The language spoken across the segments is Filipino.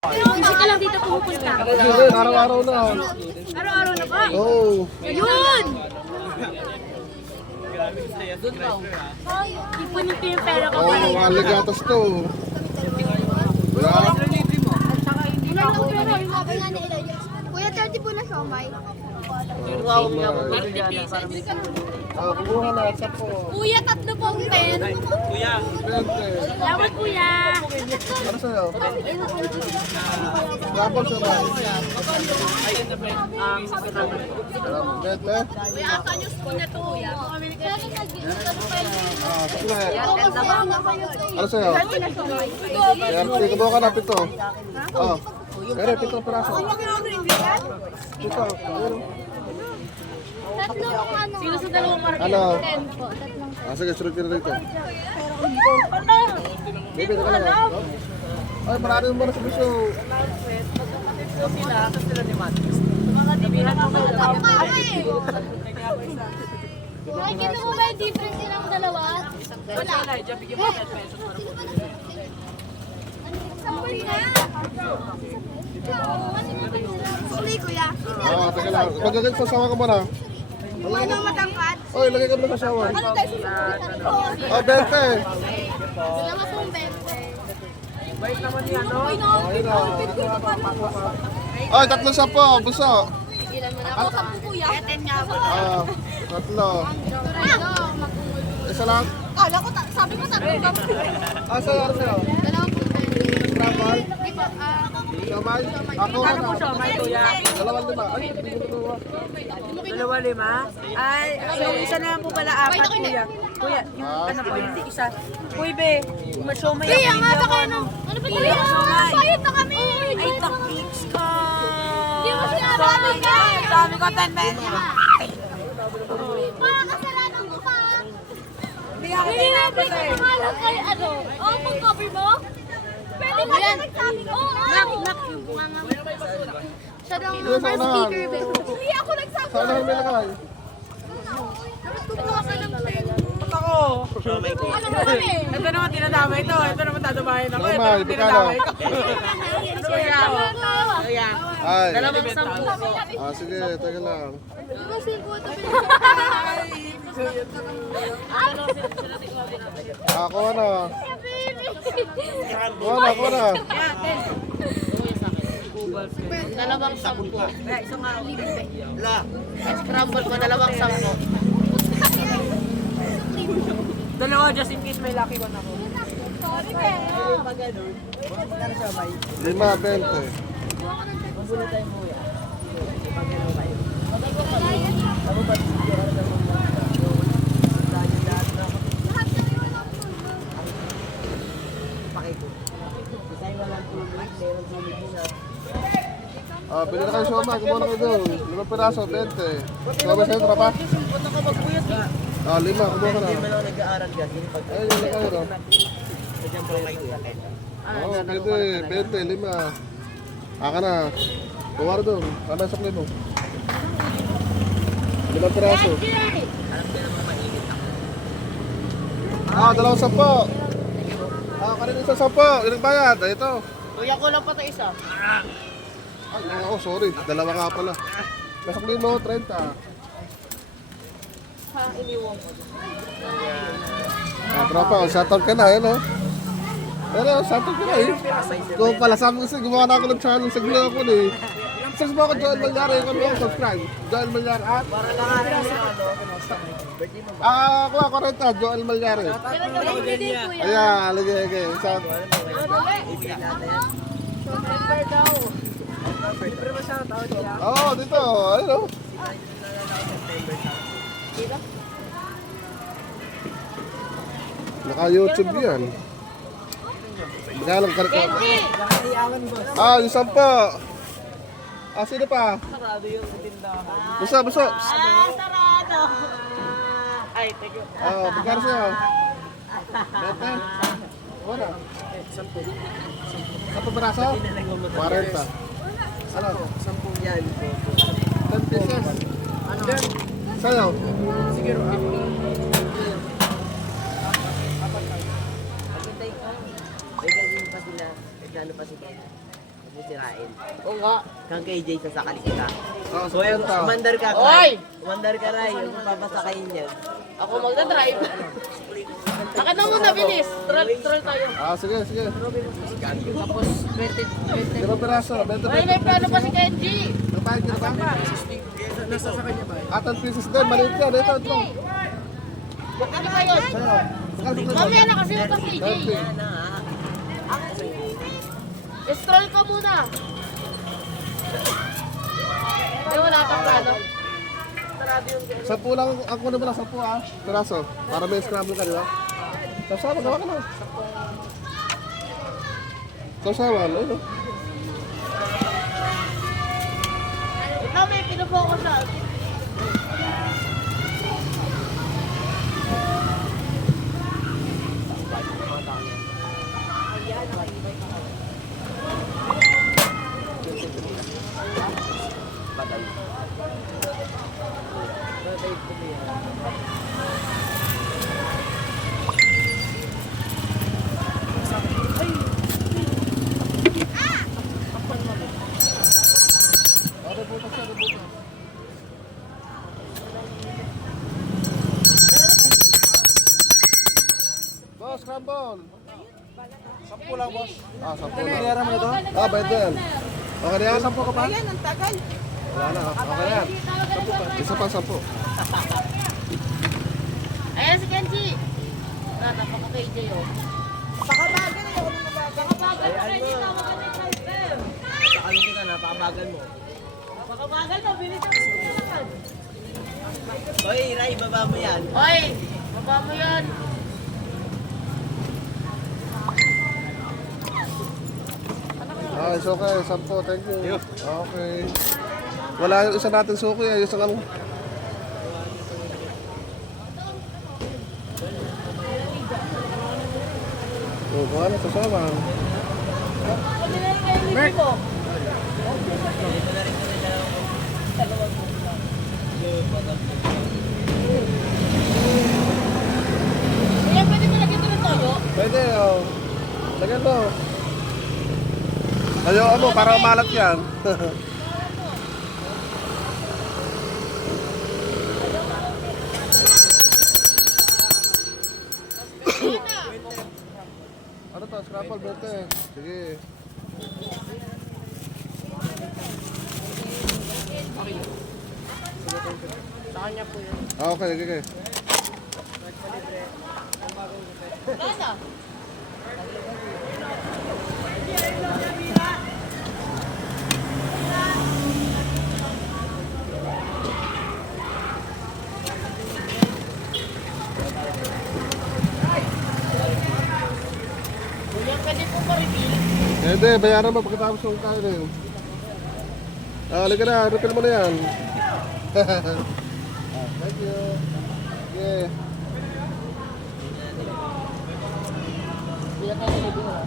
Hindi ka lang dito pumupunta. Hindi, araw-araw na. Araw-araw na ba? Oo. Ayun! Ipunin ko yung pera ko Oo, para mga ligatas to. Wala. Kuya, 30 po na siomay. Kuha na, saan po? Kuya, 3 pong 10. 20. Salamat kuya. Ano sa'yo? Rapol siya ba? Bete? Kuya, asa nyo spoon na to kuya? Sige. Ano sa'yo? Kaya kubuha ka na, 7. Oo. Pero 7 piraso. 7. Tatlong ano? Sino sa dalawang market? Ano? 10 po. Tatlong. Sige, sunod ka na rito. Bebe, teka lang. Ay, marami mo na sa bisyo. Ay, kinuha mo ba yung difference nilang dalawa? Wala. Sampul na. Sorry, kuya. Oo, teka lang. Magagay sa sawa ka muna. Kuha ng matangkad. Oy, lagay ka muna sa sawa. Ano tayo susunod? Oh, 20. Dalawa pong 20. Ayun na. Oy, 3 buso. Tigilan mo na ako. Ako, kuya. 10 nga ako. 3. Isa lang. Kala ko, sabi mo tatlong kami. Sa'yo, ano sa'yo? Dalawa pong 20. Travel? Di ba? Siomay? Ako Ano po siya, may kuya? 2.5. Ay, hindi ko dalawa. 2.5? Ay, yung isa na lang po pala 4, kuya. Kuya, yung ano po, hindi isa. Kuya, be, masyomay ako. Kaya nga ba kayo nung... Ano ba Kuya, siomay. Bayad na kami! Ay, takliks ka. Hindi mo sinabi ka! Sabi ko, 10 pesos. Para kasalanang mukha! Hindi ako Hindi na tinapos eh. pinamalang kay ano? Oo, pag-cover mo? Pwede ba na nagsabi ko? Nak, yung bunga nga. Siya daw ang Yes, first unahan. speaker, be. Hindi ako nagsabi. Saan na may lagay? Dapat kumuha ka ng pen. Ba't ako? Ano ba kami? Ito naman tinadamay to. Ito naman tatabahin ako. Ito Siomay, naman tinadamay ko. Ano kuya ako? Kuya. Ay. 2.10. Sige, teka lang. Di ba 5 ito? Ako na. Ako na. Dalawang 10. Isang araw. Scramble ko, 2.10. Dalawa, just in case may lucky one ako. Sorry, be. 5.20. Bili na kayo siomay. Kumuha na kayo doon. 5 piraso, 20. Siomay sa'yo, tropa? 5. Kumuha ka na. Ayun, yun na kayo, no? Oo, pwede. 20, 5. Aka na. Kuha na doon. Kama sa klimo. 5 piraso. 2.10. Kanina isa 10. Ilang bayad? Ito. Kuya ko lang pati isa. Ay, sorry. 2 nga pala. Nasa klimo, 30. Tropa, shoutout ka na, yun, no? Pero, shoutout ka na, eh. Kung pala, sabi ko sa'yo, gumawa na ako ng channel sa gula ko, eh. Search mo ako, Joel Malyari, kung ano, subscribe. Joel Malyari, at? Kuha ko rin ta, Joel Malyari. Ayan, lagi. Oo, dito, ayun, oh. Naka-YouTube yan. Magalang karika. Yung 10. Sino pa? Sarado yung tindahan. Buso. Sarado! Ay, thank you. Magkano sa'yo? Bete? Wala. 10 piraso? 40. Ano? 10 yan. 10 pieces. Sa'yo? Siguro ako. May gagawin pa sila. Nagdalo pa sila. mo sirain. Oo nga. Kang KJ sasakali kita. Oh, So, yung umandar ka, Oy! Ray. Umandar ka, Ray. Yung papasakayin niya. Ako magdadrive. Bakit na muna, bilis? Troll tayo. Sige, sige. Tapos, 20. Limang piraso, 20 Ay, may plano pa si Kenji. Napahit ka na ba? Nasa sa kanya ba? 10 pieces din, maliit yan. Ito. Ano ba yun? Mamaya na kasi yung KJ. 30. Stroll ka muna. Ay, wala kang plano. Sarado yung gano'n. 10 lang, ako na lang 10 piraso. Para may scramble ka, di ba? Sasawa, gawa ka na. Sasawa, ano? Ito, may pinufocus na. Boss, scramble. 10 lang, boss. 10 lang. Kaya mo ito? Bayad din. Okay na yan? 10 ka pa? Ayan, ang tagal. Wala na, okay na yan. 10 pa, 10. Ayan si Kenji. Wala, napaka-KJ oh. Pakabagal, ako na mabagal. Napakabagal ka, Kenji. Tawagan ni driver. Sakalin kita, napakabagal mo. Napakabagal mo, bilis ang naman. Hoy, Ray, baba mo yan. Oy, baba mo yan. It's okay. 10, thank you. Okay. Wala yung isa natin suki, yung isang ano. Oh, kung ano, sasama. Merk. Kaya pwede mo lagyan ito ng toyo? Pwede, oh. Lagyan mo. Ayaw mo, para umalat yan. Ano to? Scrapple, bete. Sige. Sa kanya po yun. Okay, sige. Nasa? Kuya, pwede po pa-reveal? Hindi, bayaran mo pagkatapos yung kain na yun. Halika na, refill mo na yan. Thank you. Okay. Kuya, pwede reveal.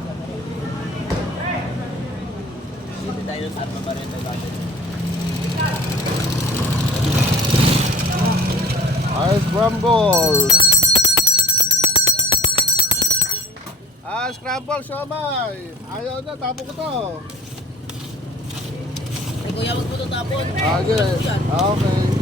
Hindi tayo at mabarenta natin. Ice crumble. Scramble, siomay. Ayaw na, tapo ko to. Kuya, wag mo ito tapon. Okay. Okay.